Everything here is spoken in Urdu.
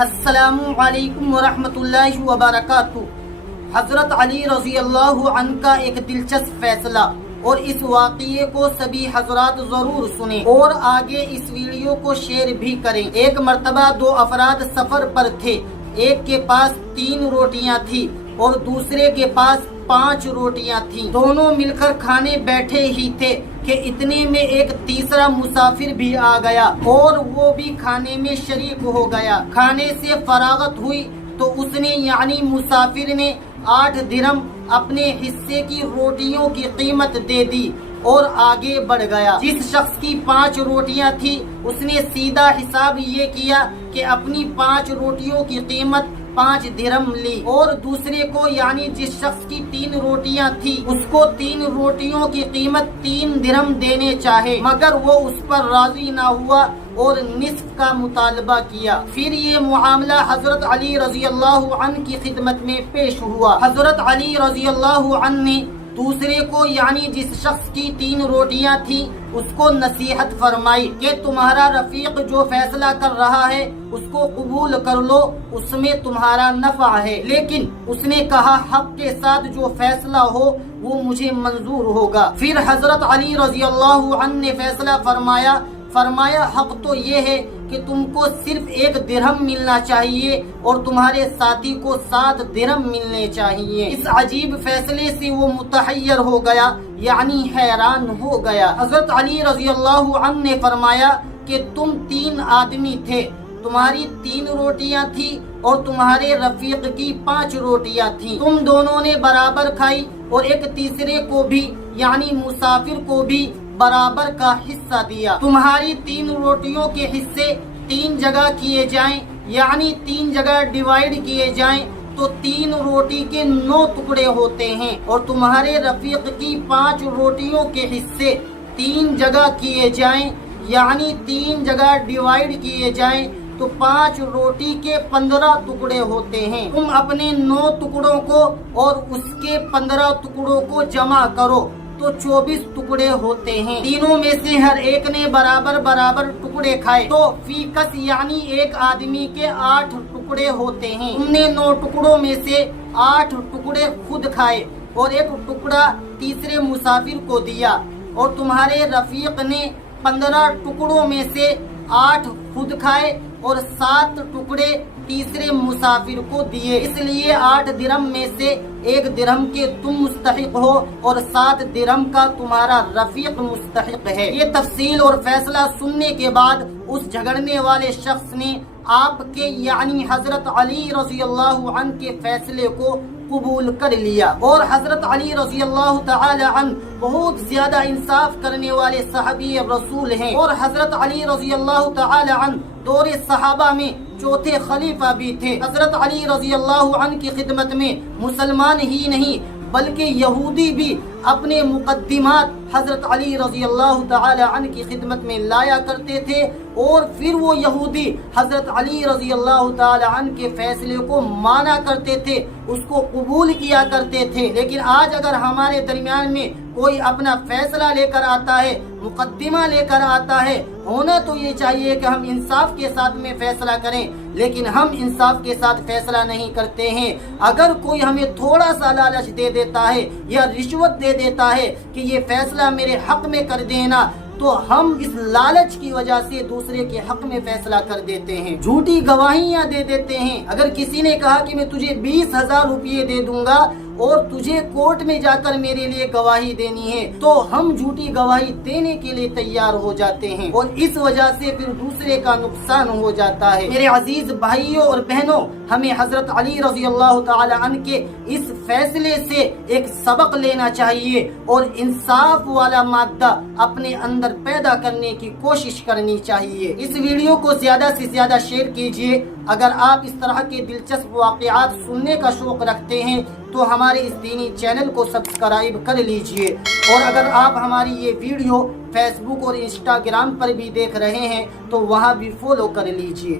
السلام علیکم ورحمۃ اللہ وبرکاتہ۔ حضرت علی رضی اللہ عنہ کا ایک دلچسپ فیصلہ، اور اس واقعے کو سبھی حضرات ضرور سنیں اور آگے اس ویڈیو کو شیئر بھی کریں۔ ایک مرتبہ دو افراد سفر پر تھے، ایک کے پاس 3 روٹیاں تھی اور دوسرے کے پاس 5 روٹیاں تھیں۔ دونوں مل کر کھانے بیٹھے ہی تھے کہ اتنے میں ایک تیسرا مسافر بھی آ گیا اور وہ بھی کھانے میں شریک ہو گیا۔ کھانے سے فراغت ہوئی تو اس نے یعنی مسافر نے 8 درہم اپنے حصے کی روٹیوں کی قیمت دے دی اور آگے بڑھ گیا۔ جس شخص کی 5 روٹیاں تھی اس نے سیدھا حساب یہ کیا کہ اپنی 5 روٹیوں کی قیمت 5 درہم لی، اور دوسرے کو یعنی جس شخص کی 3 روٹیاں تھی اس کو 3 روٹیوں کی قیمت 3 درہم دینے چاہے، مگر وہ اس پر راضی نہ ہوا اور نصف کا مطالبہ کیا۔ پھر یہ معاملہ حضرت علی رضی اللہ عنہ کی خدمت میں پیش ہوا۔ حضرت علی رضی اللہ عنہ نے دوسرے کو یعنی جس شخص کی 3 روٹیاں تھیں اس کو نصیحت فرمائی کہ تمہارا رفیق جو فیصلہ کر رہا ہے اس کو قبول کر لو، اس میں تمہارا نفع ہے، لیکن اس نے کہا حق کے ساتھ جو فیصلہ ہو وہ مجھے منظور ہوگا۔ پھر حضرت علی رضی اللہ عنہ نے فیصلہ فرمایا حق تو یہ ہے کہ تم کو صرف 1 درہم ملنا چاہیے اور تمہارے ساتھی کو 7 درہم ملنے چاہیے۔ اس عجیب فیصلے سے وہ متحیر ہو گیا یعنی حیران ہو گیا۔ حضرت علی رضی اللہ عنہ نے فرمایا کہ تم 3 آدمی تھے، تمہاری 3 روٹیاں تھی اور تمہارے رفیق کی 5 روٹیاں تھیں، تم دونوں نے برابر کھائی اور ایک تیسرے کو بھی یعنی مسافر کو بھی برابر کا حصہ دیا۔ تمہاری 3 روٹیوں کے حصے 3 جگہ کیے جائیں یعنی 3 جگہ ڈیوائیڈ کیے جائیں تو 3 روٹی کے 9 ٹکڑے ہوتے ہیں، اور تمہارے رفیق کی 5 روٹیوں کے حصے 3 جگہ کیے جائیں یعنی 3 جگہ ڈیوائیڈ کیے جائیں تو 5 روٹی کے 15 ٹکڑے ہوتے ہیں۔ تم اپنے 9 ٹکڑوں کو اور اس کے 15 ٹکڑوں کو جمع کرو تو 24 ٹکڑے ہوتے ہیں۔ تینوں میں سے ہر ایک نے برابر ٹکڑے کھائے تو فی کس یعنی ایک آدمی کے 8 ٹکڑے ہوتے ہیں۔ تم نے 9 ٹکڑوں میں سے 8 ٹکڑے خود کھائے اور 1 ٹکڑا تیسرے مسافر کو دیا، اور تمہارے رفیق نے 15 ٹکڑوں میں سے 8 خود کھائے اور 7 ٹکڑے تیسرے مسافر کو دیے۔ اس لیے 8 درہم میں سے 1 درہم کے تم مستحق ہو اور 7 درہم کا تمہارا رفیق مستحق ہے۔ یہ تفصیل اور فیصلہ سننے کے بعد اس جھگڑنے والے شخص نے آپ کے یعنی حضرت علی رضی اللہ عنہ کے فیصلے کو قبول کر لیا، اور حضرت علی رضی اللہ تعالی عنہ بہت زیادہ انصاف کرنے والے صحابی رسول ہیں، اور حضرت علی رضی اللہ تعالی عنہ دور صحابہ میں 4تھے خلیفہ بھی تھے۔ حضرت علی رضی اللہ عنہ کی خدمت میں مسلمان ہی نہیں بلکہ یہودی بھی اپنے مقدمات حضرت علی رضی اللہ تعالی عنہ کی خدمت میں لایا کرتے تھے، اور پھر وہ یہودی حضرت علی رضی اللہ تعالی عنہ کے فیصلے کو مانا کرتے تھے، اس کو قبول کیا کرتے تھے۔ لیکن آج اگر ہمارے درمیان میں کوئی اپنا فیصلہ لے کر آتا ہے، مقدمہ لے کر آتا ہے، ہونا تو یہ چاہیے کہ ہم انصاف کے ساتھ میں فیصلہ کریں، لیکن ہم انصاف کے ساتھ فیصلہ نہیں کرتے ہیں۔ اگر کوئی ہمیں تھوڑا سا لالچ دے دیتا ہے یا رشوت دے دیتا ہے کہ یہ فیصلہ میرے حق میں کر دینا، تو ہم اس لالچ کی وجہ سے دوسرے کے حق میں فیصلہ کر دیتے ہیں، جھوٹی گواہیاں دے دیتے ہیں۔ اگر کسی نے کہا کہ میں تجھے 20,000 روپے دے دوں گا اور تجھے کورٹ میں جا کر میرے لیے گواہی دینی ہے، تو ہم جھوٹی گواہی دینے کے لیے تیار ہو جاتے ہیں، اور اس وجہ سے پھر دوسرے کا نقصان ہو جاتا ہے۔ میرے عزیز بھائیوں اور بہنوں، ہمیں حضرت علی رضی اللہ تعالی عنہ کے اس فیصلے سے ایک سبق لینا چاہیے اور انصاف والا مادہ اپنے اندر پیدا کرنے کی کوشش کرنی چاہیے۔ اس ویڈیو کو زیادہ سے زیادہ شیئر کیجیے۔ اگر آپ اس طرح کے دلچسپ واقعات سننے کا شوق رکھتے ہیں تو ہمارے اس دینی چینل کو سبسکرائب کر لیجئے، اور اگر آپ ہماری یہ ویڈیو فیس بک اور انسٹاگرام پر بھی دیکھ رہے ہیں تو وہاں بھی فالو کر لیجئے۔